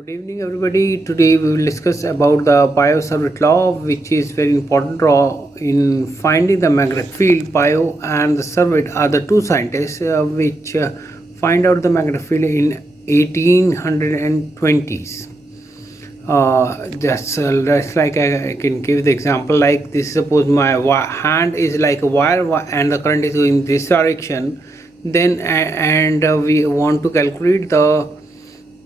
Good evening, everybody. Today we will discuss about the Bio-Savarт law, which is very important law in finding the magnetic field. Bio and the Savarт are the two scientists which find out the magnetic field in 1820s. That's like I can give the example like this. Suppose my hand is like a wire and the current is going this direction. Then we want to calculate the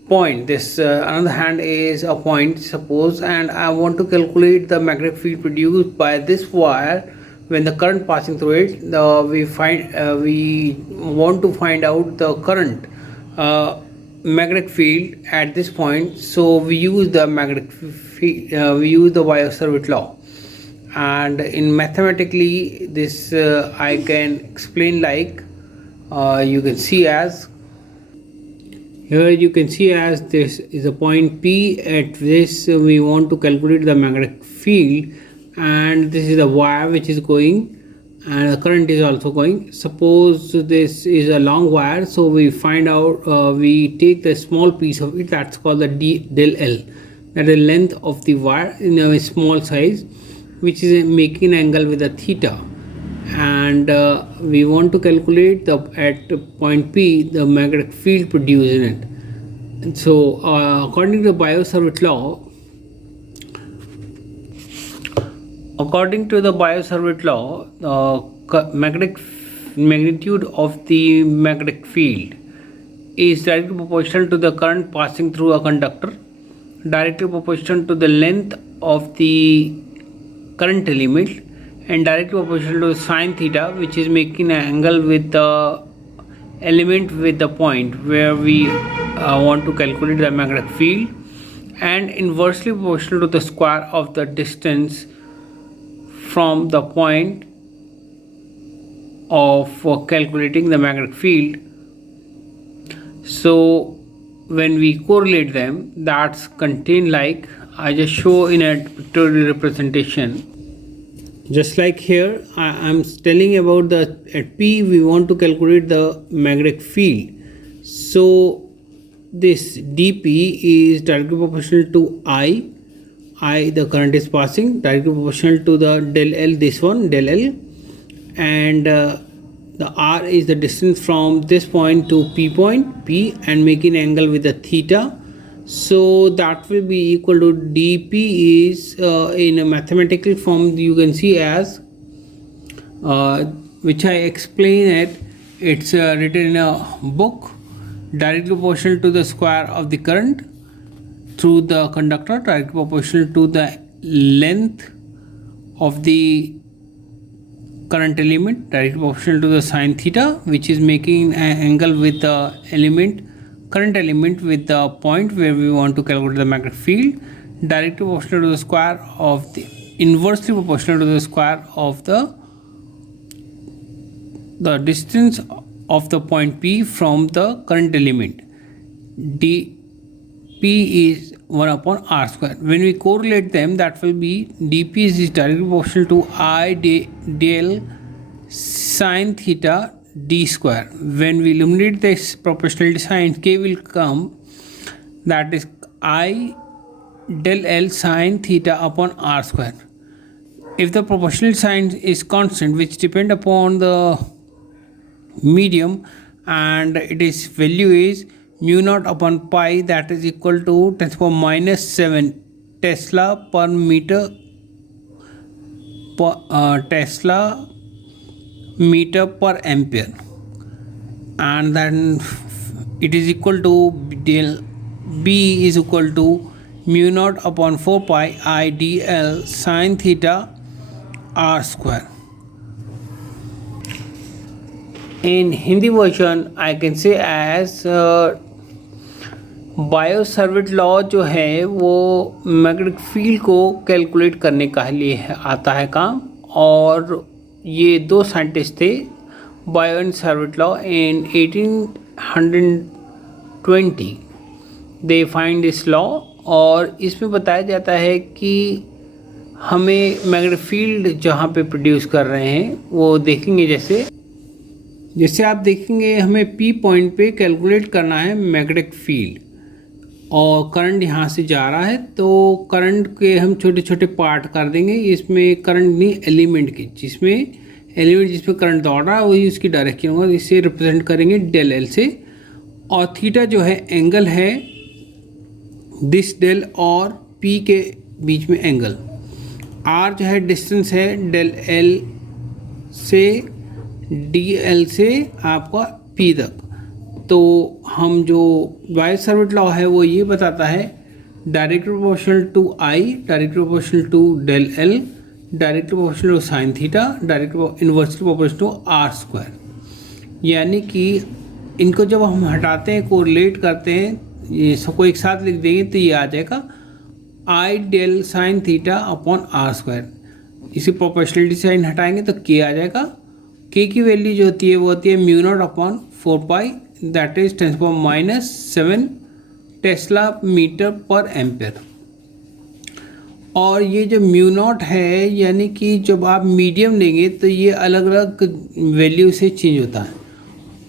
point. This another hand is a point, suppose, and I want to calculate the magnetic field produced by this wire when the current passing through it. We want to find out the current magnetic field at this point, so we use the magnetic field, we use the Bio-Savarт law. And in mathematically this I can explain like you can see as here you can see as this is a point P. At this we want to calculate the magnetic field, and this is the wire which is going and the current is also going. Suppose this is a long wire, so we find out we take the small piece of it, that's called the del L, that is the length of the wire in a small size, which is making an angle with a theta. And we want to calculate the at point P the magnetic field produced in it. And so according to the Bio-Savarт law, the magnitude of the magnetic field is directly proportional to the current passing through a conductor, directly proportional to the length of the current element, and directly proportional to sine theta, which is making an angle with the element with the point where we want to calculate the magnetic field, and inversely proportional to the square of the distance from the point of calculating the magnetic field. So when we correlate them, that's contained like I just show in a pictorial representation. Just like here I am telling about the at P we want to calculate the magnetic field. So this dP is directly proportional to I the current is passing, directly proportional to the del L, this one del L, and the R is the distance from this point to P point P and making angle with the theta. So that will be equal to dP is in a mathematical form you can see as which I explain it. It's written in a book, directly proportional to the square of the current through the conductor, directly proportional to the length of the current element, directly proportional to the sine theta, which is making an angle with the current element with the point where we want to calculate the magnetic field, directly proportional to the square of the inversely proportional to the square of the distance of the point P from the current element. dP is 1 upon R square. When we correlate them, that will be dP is directly proportional to I del sine theta d square. When we eliminate this proportionality sign, k will come, that is I del L sine theta upon R square. If the proportionality sign is constant, which depend upon the medium, and its value is mu naught upon pi, that is equal to 10 to the power minus 7 Tesla per meter Tesla meter per ampere, and then it is equal to del B is equal to mu naught upon 4 pi I dl sine theta R square. In Hindi version I can say as Bio-Savarт law जो है वो magnetic field को calculate करने का लिए आता है काम, और ये दो साइंटिस्ट थे bio and Savart law in 1820 they find this law. और इसमें बताया जाता है कि हमें मैग्नेटिक फील्ड जहाँ पे प्रोड्यूस कर रहे हैं वो देखेंगे, जैसे आप देखेंगे हमें P पॉइंट पे कैलकुलेट करना है मैग्नेटिक फील्ड, और करंट यहाँ से जा रहा है, तो करंट के हम छोटे छोटे पार्ट कर देंगे। इसमें करंट नहीं, एलिमेंट की, जिसमें करंट दौड़ रहा है वही उसकी डायरेक्शन होगा। इसे रिप्रेजेंट करेंगे डेल एल से। और थीटा जो है एंगल है दिस डेल और पी के बीच में एंगल। आर जो है डिस्टेंस है डेल एल से डी एल से आपका पी तक। तो हम जो बायो सावर्ट लॉ है वो ये बताता है directly proportional to I, directly proportional to del L, directly proportional to sine theta, directly inversely proportional to R square. यानी कि इनको जब हम हटाते हैं, कोरिलेट करते हैं, ये सबको एक साथ लिख देंगे तो ये आ जाएगा I dl sine theta upon R square. इसी प्रोपोर्शनलिटी साइन हटाएंगे तो के आ जाएगा। के की वैल्यू जो होती है वो होती है mu naught upon 4 that is 10⁻⁻7 tesla metre per ampere. और ये जो म्यू नॉट है, यानी कि जब आप मीडियम लेंगे तो ये अलग अलग वैल्यू से चेंज होता है।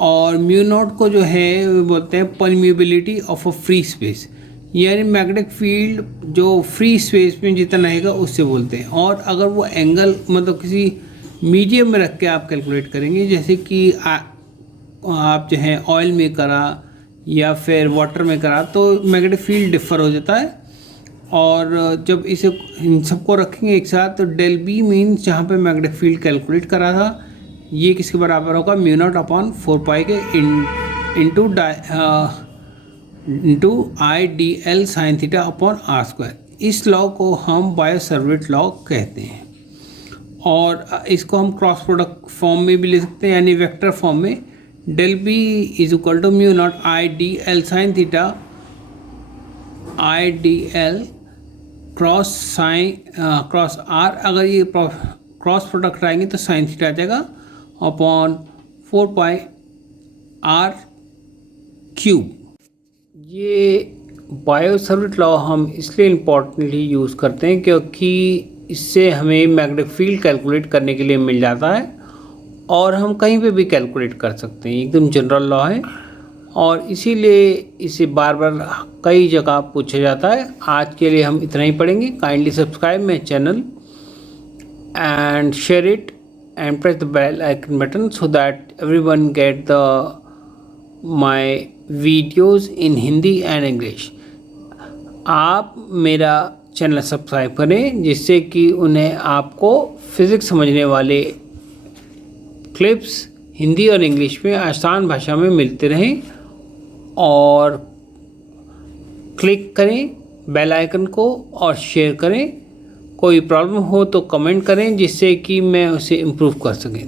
और म्यू नॉट को जो है वो बोलते हैं permeability of a free space, यानी मैग्नेटिक फील्ड जो फ्री स्पेस में जितना रहेगा उससे बोलते हैं। और अगर वो एंगल मतलब किसी मीडियम में रख के आप कैलकुलेट करेंगे, जैसे कि आप जो है ऑयल में करा या फिर वाटर में करा, तो मैग्नेटिक फील्ड डिफर हो जाता है। और जब इसे इन सबको रखेंगे एक साथ तो डेल बी मीन्स जहाँ पे मैग्नेटिक फील्ड कैलकुलेट करा था ये किसके बराबर होगा, म्यू नॉट अपॉन 4 के into I D L sine theta upon R square. इस लॉ को हम बायो सावर्ट लॉ कहते हैं। और इसको हम क्रॉस प्रोडक्ट फॉर्म में भी ले सकते हैं, यानी वेक्टर फॉर्म में del B is equal to mu naught I D L sine theta I D L cross R. अगर ये क्रॉस प्रोडक्ट आएंगे तो साइन थीटा आ जाएगा अपॉन 4 आर क्यूब। ये बायो सावर्ट लॉ हम इसलिए इम्पोर्टेंटली यूज़ करते हैं क्योंकि इससे हमें मैग्नेटिक फील्ड कैलकुलेट करने के लिए मिल जाता है और हम कहीं पे भी कैलकुलेट कर सकते हैं। एकदम जनरल लॉ है और इसीलिए इसे बार बार कई जगह पूछा जाता है। आज के लिए हम इतना ही पढ़ेंगे। Kindly subscribe my channel and share it and press the bell icon button so that everyone get my videos in Hindi and English। आप मेरा चैनल सब्सक्राइब करें जिससे कि उन्हें आपको फिज़िक्स समझने वाले क्लिप्स हिंदी और इंग्लिश में आसान भाषा में मिलते रहें। और क्लिक करें बेल आइकन को और शेयर करें। कोई प्रॉब्लम हो तो कमेंट करें जिससे कि मैं उसे इम्प्रूव कर सकें।